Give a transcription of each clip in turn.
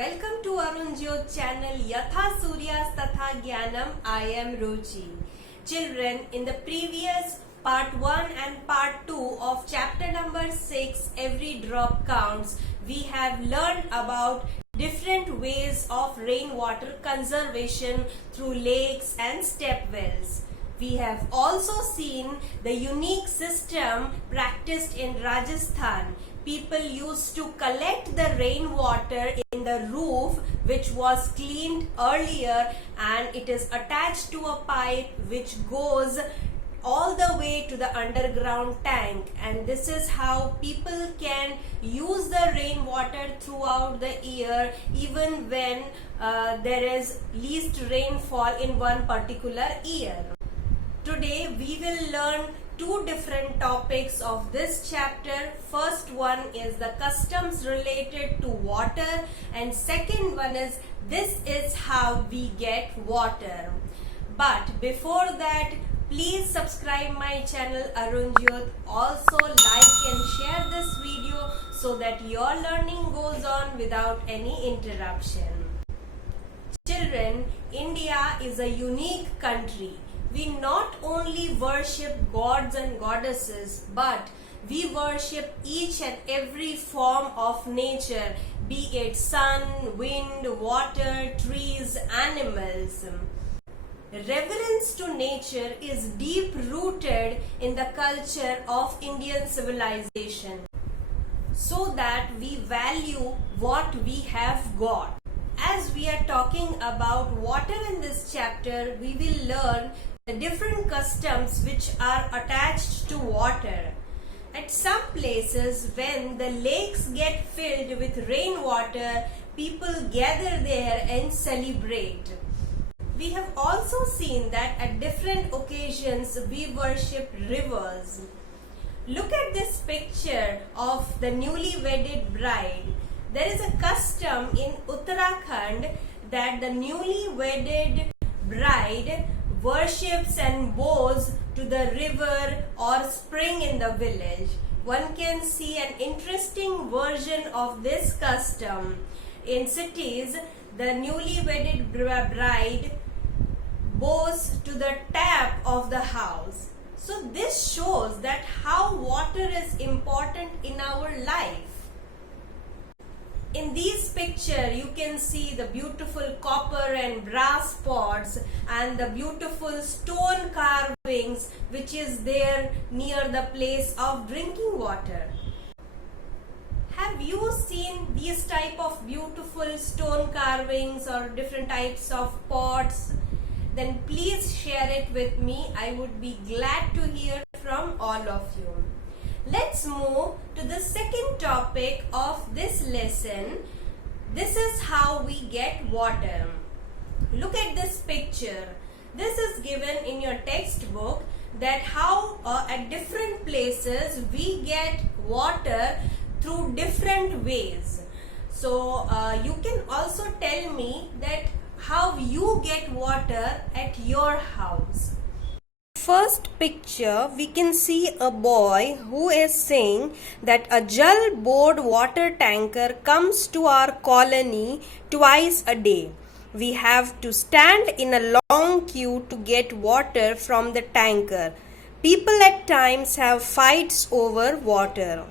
welcome to Arun Jyot channel Yatha Suryas Tatha Jnanam. I am Ruchi. Children, in the previous part 1 and part 2 of chapter number 6, Every Drop Counts, we have learned about different ways of rainwater conservation through lakes and step wells. We have also seen the unique system practiced in Rajasthan. People used to collect the rainwater in the roof, which was cleaned earlier, and it is attached to a pipe which goes all the way to the underground tank, and this is how people can use the rainwater throughout the year, even when there is least rainfall in one particular year. Today we will learn two different topics of this chapter. First one is the customs related to water, and second one is this is how we get water. But before that, please subscribe my channel Arun Jyot. Also like and share this video so that your learning goes on without any interruption. Children, India is a unique country. We not only worship gods and goddesses, but we worship each and every form of nature, be it sun, wind, water, trees, animals. Reverence to nature is deep rooted in the culture of Indian civilization, so that we value what we have got. As we are talking about water in this chapter, we will learn the different customs which are attached to water. At some places, when the lakes get filled with rainwater, people gather there and celebrate. We have also seen that at different occasions we worship rivers. Look at this picture of the newly wedded bride. There is a custom in Uttarakhand that the newly wedded bride worships and bows to the river or spring in the village. One can see an interesting version of this custom. In cities, the newly wedded bride bows to the tap of the house. So this shows that how water is important in our life. In this picture, you can see the beautiful copper and brass pots and the beautiful stone carvings which is there near the place of drinking water. Have you seen these type of beautiful stone carvings or different types of pots? Then please share it with me. I would be glad to hear from all of you. Let's move to the second topic of this lesson. This is how we get water. Look at this picture. This is given in your textbook, that how at different places we get water through different ways. So you can also tell me that how you get water at your house. First picture, we can see a boy who is saying that a Jal Board water tanker comes to our colony twice a day. We have to stand in a long queue to get water from the tanker. People at times have fights over water.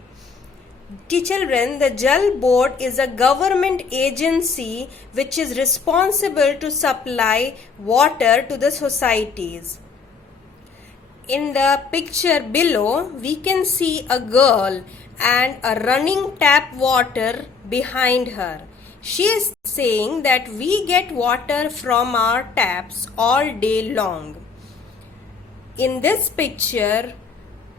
Children, the Jal Board is a government agency which is responsible to supply water to the societies. In the picture below, we can see a girl and a running tap water behind her. She is saying that we get water from our taps all day long. In this picture,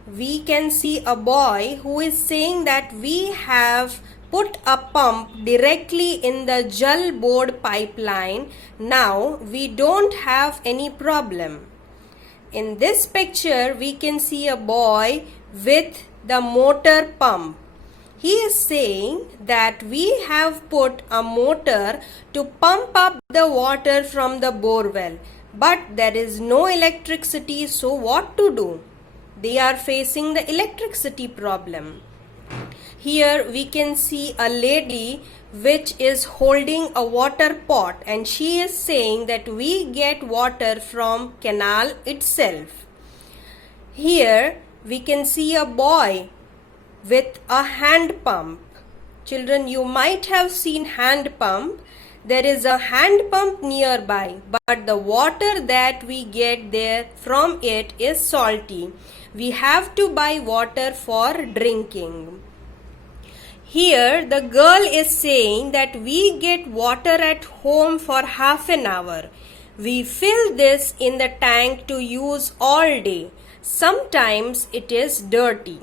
we can see a boy who is saying that we have put a pump directly in the Jal Board pipeline. Now we don't have any problem. In this picture, we can see a boy with the motor pump. He is saying that we have put a motor to pump up the water from the borewell, but there is no electricity, so what to do? They are facing the electricity problem. Here we can see a lady which is holding a water pot, and she is saying that we get water from canal itself. Here we can see a boy with a hand pump. Children, you might have seen hand pump. There is a hand pump nearby, but the water that we get there from it is salty. We have to buy water for drinking. Here the girl is saying that we get water at home for half an hour. We fill this in the tank to use all day. Sometimes it is dirty.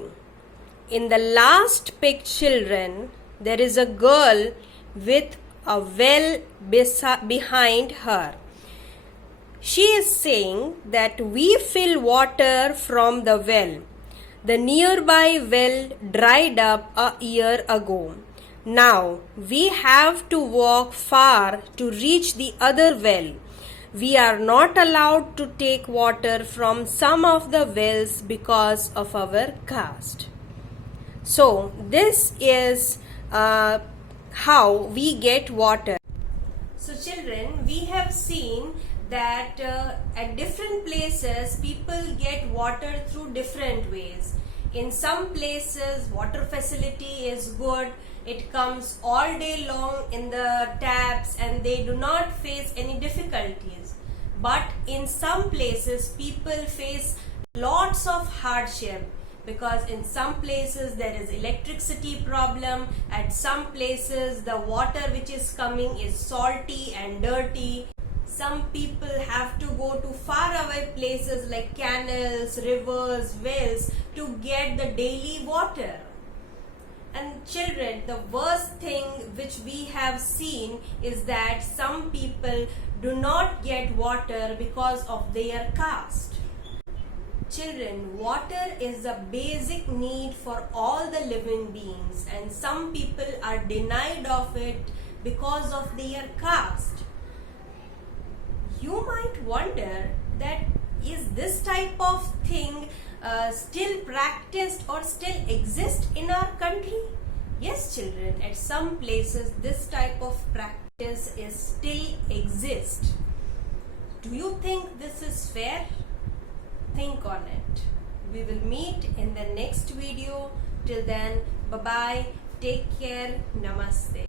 In the last pic, children, there is a girl with a well behind her. She is saying that we fill water from the well. The nearby well dried up a year ago. Now we have to walk far to reach the other well. We are not allowed to take water from some of the wells because of our caste. So this is how we get water. So children, we have seen that at different places people get water through different ways. In some places water facility is good. It comes all day long in the taps and they do not face any difficulties. But in some places people face lots of hardship, because in some places there is electricity problem. At some places the water which is coming is salty and dirty. Some people have to go to far away places like canals, rivers, wells to get the daily water. And children, the worst thing which we have seen is that some people do not get water because of their caste. Children, water is a basic need for all the living beings, and some people are denied of it because of their caste. You might wonder that is this type of thing still practiced or still exist in our country? Yes, children, at some places this type of practice is still exist. Do you think this is fair? Think on it. We will meet in the next video. Till then, bye bye. Take care. Namaste.